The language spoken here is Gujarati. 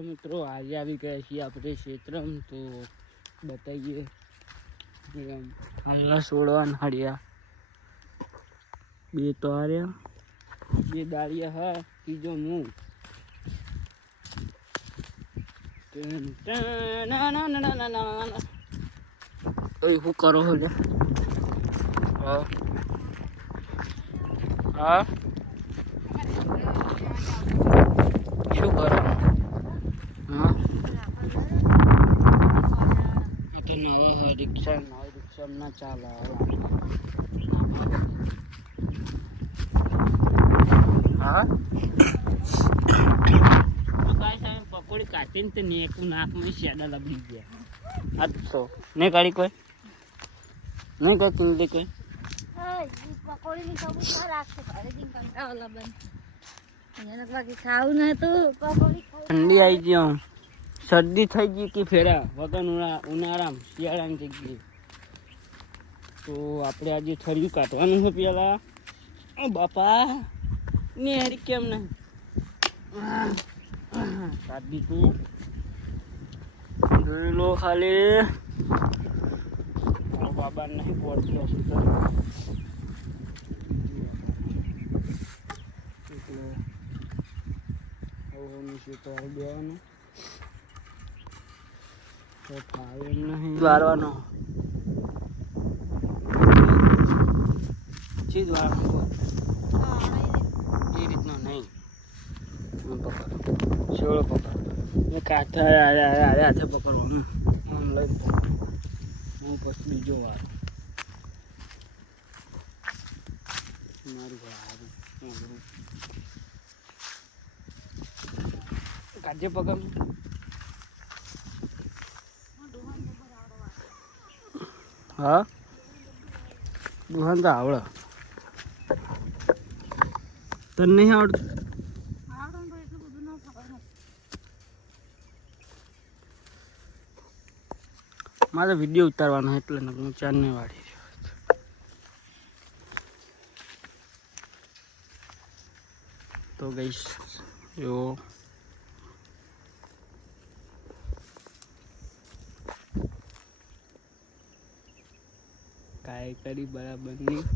हेलो मित्रों, आज આવી ગયા છીએ આપણે ક્ષેત્રમ તો બતાવીએ હાલા સોડવા નાળિયા બે તો આર્યા બે દાળિયા હા ત્રીજો હું શું કરો છો હા હા શું કરો હા તો નવા રિક્ષા ના ચાલે હા પકોડી કાઢીને તે નેકું નાકમાં શેડા લબડી ગયા આજો નહીં કાઢી કોઈ નહીં કાઢી કિંમતી કોઈ ઠંડી આવી ગઈ શરદી થઈ ગઈ કે ફેરા વગર ઉનાળામાં શિયાળાની જગ્યાએ તો આપણે આજે ઠર્યું કાઢવાનું છે પેલા બાપા ને હરી કેમ નહીં કાઢી તું જોઈ લો ખાલી બાબા નહીં પહોંચતો તો દેવાનું તો ફાવે નહીં વારવાનો ચીજ વાળવાનું એ રીતનો નહીં પકડ શેવડો પકડ એ કાંઠા હાથે પકડવાનું આમ લઈ પકડ હું પછી બીજો વાર મારું સારું કાઢજે પગમ હા દુહાન તો આવડે તને નહીં આવડતું મારે વિડીયો ઉતારવાનો એટલે હું ચારને વાળી તો ગઈશ જો કાંઈ કરી બરાબર નહીં